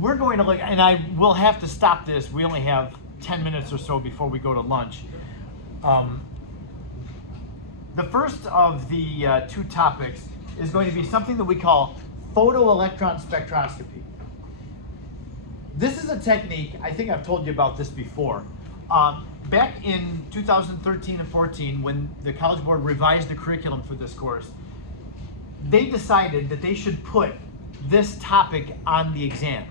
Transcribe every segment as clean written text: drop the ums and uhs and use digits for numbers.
we're going to look, and I will have to stop this. We only have 10 minutes or so before we go to lunch. The first of the two topics is going to be something that we call photoelectron spectroscopy. This is a technique, I think I've told you about this before. Back in 2013 and 14, when the College Board revised the curriculum for this course, they decided that they should put this topic on the exam.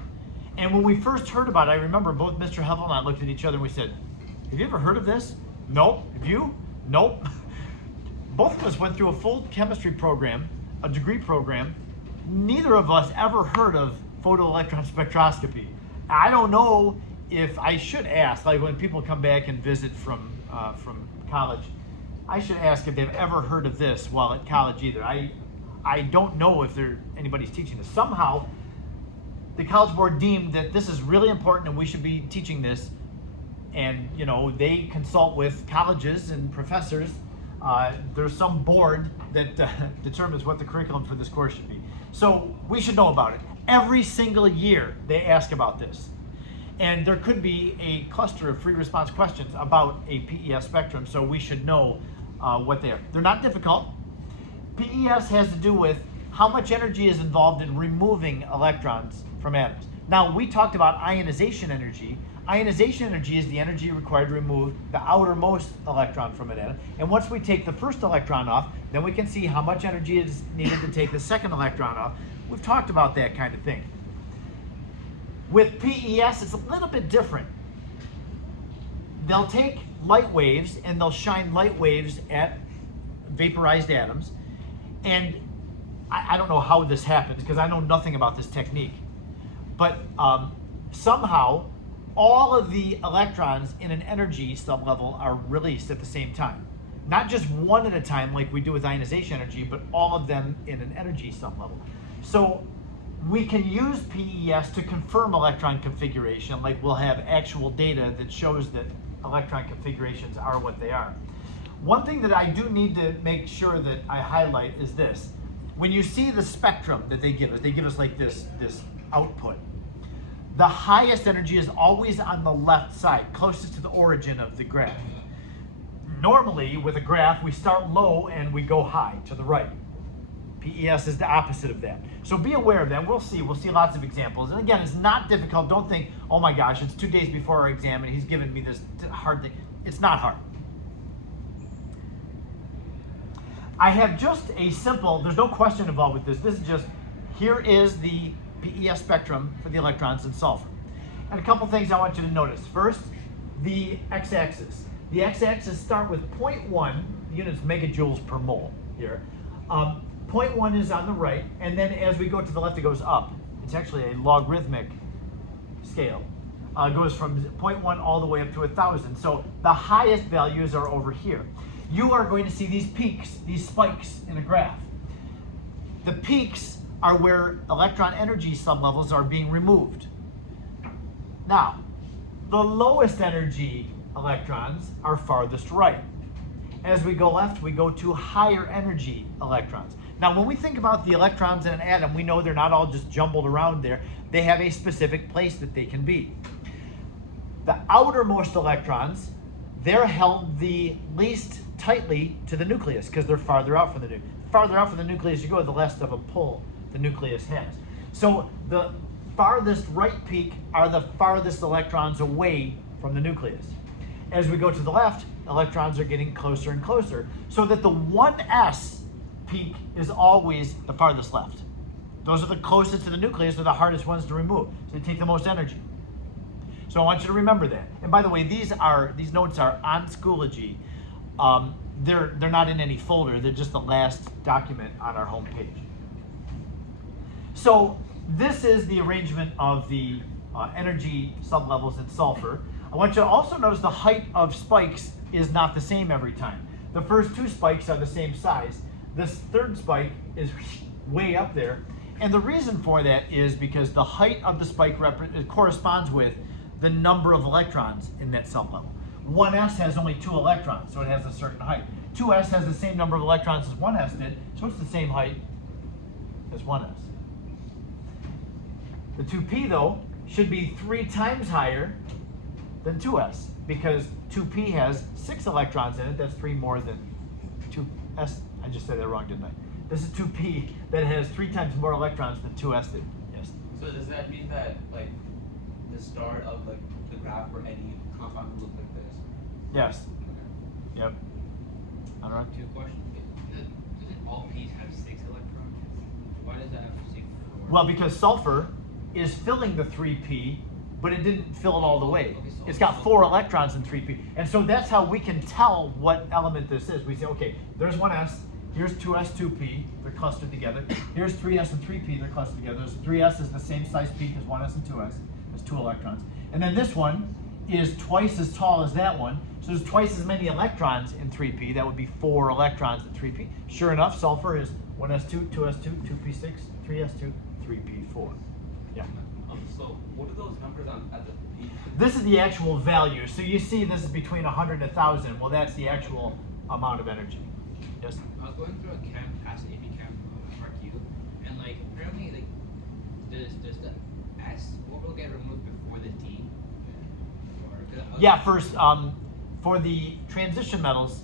And when we first heard about it, I remember both Mr. Hevel and I looked at each other and we said, have you ever heard of this? Nope. Have you? Nope. Both of us went through a full chemistry program, a degree program. Neither of us ever heard of photoelectron spectroscopy. I don't know if I should ask, like when people come back and visit from college, I should ask if they've ever heard of this while at college either. I don't know if anybody's teaching this. Somehow, the College Board deemed that this is really important and we should be teaching this. And they consult with colleges and professors. There's some board that determines what the curriculum for this course should be. So we should know about it. Every single year they ask about this. And there could be a cluster of free response questions about a PES spectrum, so we should know what they are. They're not difficult. PES has to do with how much energy is involved in removing electrons from atoms. Now, we talked about ionization energy. Ionization energy is the energy required to remove the outermost electron from an atom. And once we take the first electron off, then we can see how much energy is needed to take the second electron off. We've talked about that kind of thing. With PES, it's a little bit different. They'll take light waves and they'll shine light waves at vaporized atoms. And I don't know how this happens because I know nothing about this technique. But somehow, all of the electrons in an energy sublevel are released at the same time. Not just one at a time like we do with ionization energy, but all of them in an energy sublevel. So we can use PES to confirm electron configuration, like we'll have actual data that shows that electron configurations are what they are. One thing that I do need to make sure that I highlight is this. When you see the spectrum that they give us like this output. The highest energy is always on the left side, closest to the origin of the graph. Normally, with a graph, we start low and we go high to the right. PES is the opposite of that. So be aware of that. We'll see lots of examples. And again, it's not difficult. Don't think, oh my gosh, it's 2 days before our exam and he's giving me this hard thing. It's not hard. I have just a simple, there's no question involved with this. This is just, here is the PES spectrum for the electrons in sulfur. And a couple things I want you to notice. First, the x-axis. The x-axis start with 0.1, units megajoules per mole here. 0.1 is on the right, and then as we go to the left, it goes up. It's actually a logarithmic scale. It goes from 0.1 all the way up to 1,000. So the highest values are over here. You are going to see these peaks, these spikes in a graph. The peaks are where electron energy sublevels are being removed. Now, the lowest energy electrons are farthest right. As we go left, we go to higher energy electrons. Now, when we think about the electrons in an atom, we know they're not all just jumbled around there. They have a specific place that they can be. The outermost electrons, they're held the least tightly to the nucleus because they're farther out from the nucleus. Farther out from the nucleus you go, the less of a pull the nucleus has. So the farthest right peak are the farthest electrons away from the nucleus. As we go to the left, electrons are getting closer and closer, so that the 1s peak is always the farthest left. Those are the closest to the nucleus, they're the hardest ones to remove, so they take the most energy. So I want you to remember that. And by the way, these notes are on Schoology. They're not in any folder, they're just the last document on our homepage. So this is the arrangement of the energy sublevels in sulfur. I want you to also notice the height of spikes is not the same every time. The first two spikes are the same size. This third spike is way up there. And the reason for that is because the height of the spike corresponds with the number of electrons in that sublevel. 1s has only 2 electrons, so it has a certain height. 2s has the same number of electrons as 1s did, so it's the same height as 1s. The 2p, though, should be 3 times higher than 2s, because 2p has 6 electrons in it. That's 3 more than 2s. I just said that wrong, didn't I? This is 2p that has 3 times more electrons than 2s did. Yes. So does that mean that like the start of like the graph for any compound will look like this? Yes. Yep. All right. Two questions. Doesn't all P's have 6 electrons? Why does that have 6? Well, because sulfur is filling the 3p, but it didn't fill it all the way. Okay, so It's got 4 electrons in 3p. And so that's how we can tell what element this is. We say, okay, there's 1s, here's 2s, 2p, they're clustered together. Here's 3s and 3p, they're clustered together. There's 3s is the same size peak as 1s and 2s. There's 2 electrons. And then this one is twice as tall as that one. So there's twice as many electrons in 3p. That would be 4 electrons in 3p. Sure enough, sulfur is 1s2, 2s2, 2p6, 3s2, 3p4. Yeah. So what are those numbers on at the peak? This is the actual value. So you see this is between 100 and 1,000. Well, that's the actual amount of energy. Yes? I was going through a chem, past AP chem, RQ, and like apparently like does the S will get removed before the D? Yeah, first, for the transition metals,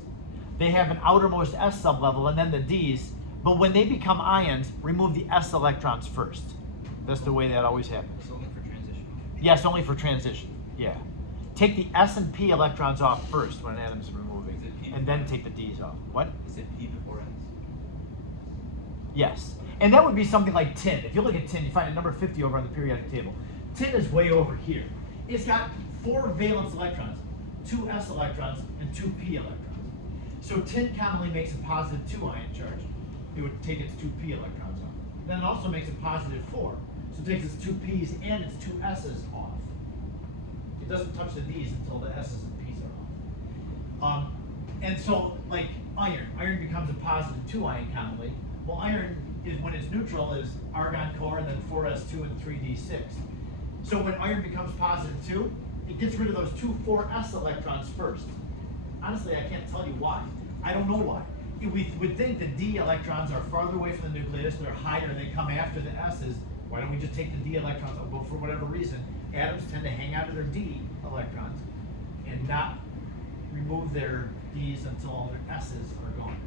they have an outermost S sublevel and then the Ds, but when they become ions, remove the S electrons first. That's the way that always happens. It's only for transition. Yes, only for transition. Yeah. Take the S and P electrons off first when an atom is removing, Is it P and then take the Ds off. What? Is it P before S? Yes. And that would be something like tin. If you look at tin, you find a number 50 over on the periodic table. Tin is way over here. It's got 4 valence electrons, 2 S electrons, and 2 P electrons. So tin commonly makes a positive 2 ion charge. It would take its 2 P electrons off. Then it also makes a positive 4. So it takes its 2 P's and its 2 S's off. It doesn't touch the D's until the S's and P's are off. And so, like iron becomes a positive 2 ion commonly. Well, iron is, when it's neutral, is argon core and then 4s2 and 3d6. So when iron becomes positive 2, it gets rid of those 2 4s electrons first. Honestly, I can't tell you why. I don't know why. We would think the D electrons are farther away from the nucleus, they're higher, they come after the S's. Why don't we just take the D electrons? Well, for whatever reason, atoms tend to hang out of their D electrons and not remove their D's until all their S's are gone.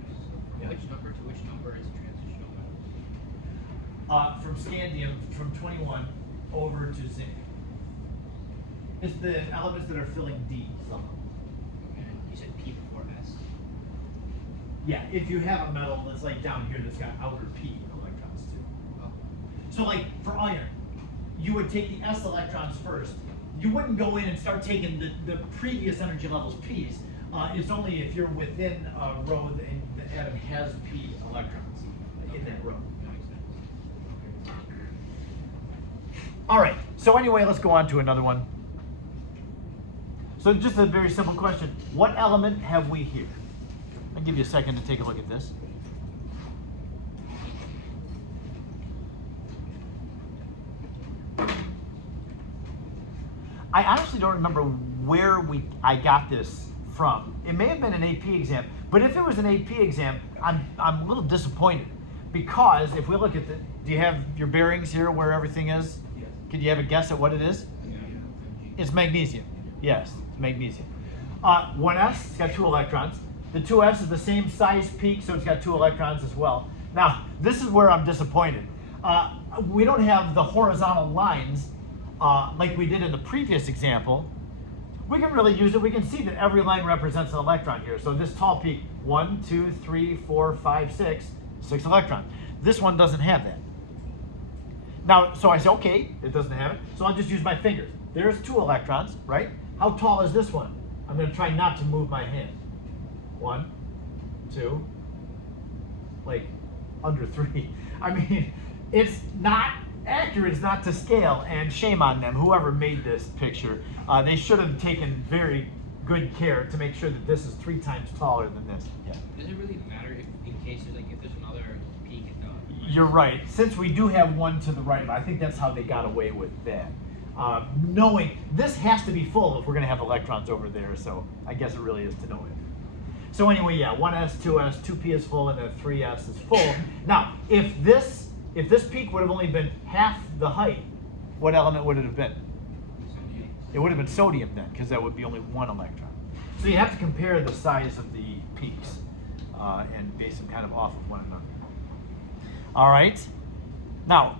Yeah. Which number to which number is transitional metals? From scandium, from 21 over to zinc. It's the elements that are filling D somehow. Okay. You said P before S. Yeah, if you have a metal that's like down here that's got outer P electrons too. Oh. So like for iron, you would take the S electrons first. You wouldn't go in and start taking the previous energy levels P's. It's only if you're within a row and the atom has P electrons in that row. That makes sense. All right, so anyway, let's go on to another one. So just a very simple question. What element have we here? I'll give you a second to take a look at this. I honestly don't remember where I got this from. It may have been an AP exam, but if it was an AP exam, I'm a little disappointed because if we look at do you have your bearings here where everything is? Yes. Could you have a guess at what it is? Yeah. It's magnesium. Yes, it's magnesium. 1s, it's got 2 electrons. The 2s is the same size peak, so it's got 2 electrons as well. Now, this is where I'm disappointed. We don't have the horizontal lines like we did in the previous example. We can really use it. We can see that every line represents an electron here. So this tall peak, 1, 2, 3, 4, 5, 6 electrons. This one doesn't have that. Now, so I say, okay, it doesn't have it, so I'll just use my fingers. There's 2 electrons, right? How tall is this one? I'm going to try not to move my hand. 1, 2, like under 3. I mean, it's not accurate, it's not to scale, and shame on them, whoever made this picture. They should have taken very good care to make sure that this is 3 times taller than this. Yeah. Does it really matter if there's another peak at the You're right. Since we do have one to the right, I think that's how they got away with that. Knowing this has to be full if we're going to have electrons over there, so I guess it really is to know it. So anyway, yeah, 1s, 2s, 2p is full, and then 3s is full. Now, if this peak would have only been half the height, what element would it have been? It would have been sodium then, because that would be only one electron. So you have to compare the size of the peaks and base them kind of off of one another. All right. Now,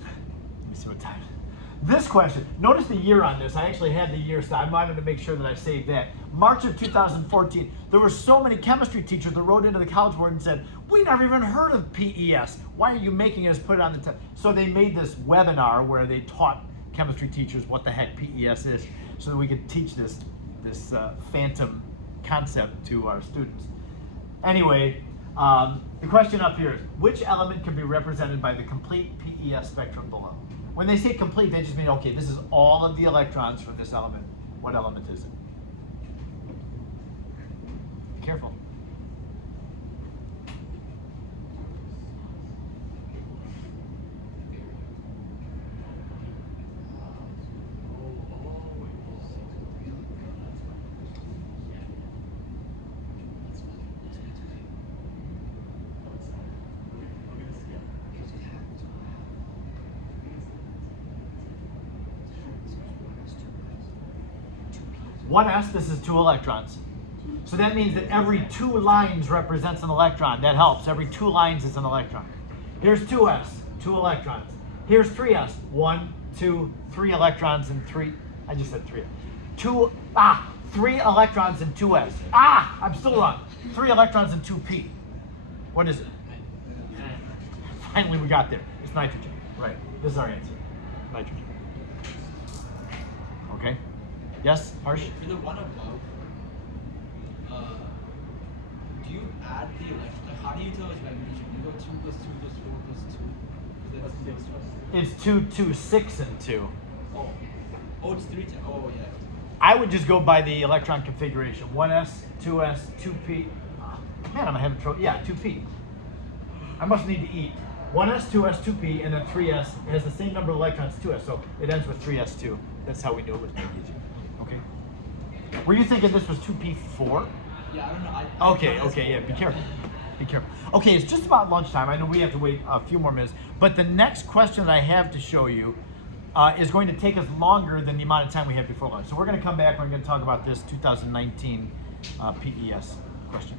let me see what time. This question, notice the year on this. I actually had the year, so I wanted to make sure that I saved that. March of 2014, there were so many chemistry teachers that wrote into the College Board and said, we never even heard of PES. Why are you making us put it on the test? So they made this webinar where they taught chemistry teachers what the heck PES is so that we could teach this phantom concept to our students. Anyway, the question up here is, which element can be represented by the complete PES spectrum below? When they say complete, they just mean, okay, this is all of the electrons from this element. What element is it? Be careful. One S, this is 2 electrons. So that means that every 2 lines represents an electron. That helps. Every 2 lines is an electron. Here's 2s, 2 electrons. Here's 3s, 1, 2, 3 electrons and 3. I just said 3. 3 electrons and 2s. I'm still wrong. 3 electrons and 2p. What is it? Finally, we got there. It's nitrogen. Right. This is our answer. Nitrogen. Okay. Yes, Harsh? For the one above, do you add the electron? Like, how do you tell it's magnesium? You go 2 plus 2 plus 4 plus 2. Because that's the next one. It's 2, 2, 6, and 2. Oh, it's 3 10. Oh, yeah. I would just go by the electron configuration. 1s, 2s, 2p. Man, I'm having trouble. Yeah, 2p. I must need to eat. 1s, 2s, 2p, and then 3s. It has the same number of electrons, 2s, so it ends with 3s2. That's how we knew it was magnesium. Okay. Were you thinking this was 2p4? Yeah, I don't know. Okay, yeah, be careful. Be careful. Okay, it's just about lunchtime. I know we have to wait a few more minutes, but the next question that I have to show you is going to take us longer than the amount of time we had before lunch. So we're going to come back, we're going to talk about this 2019 PES question.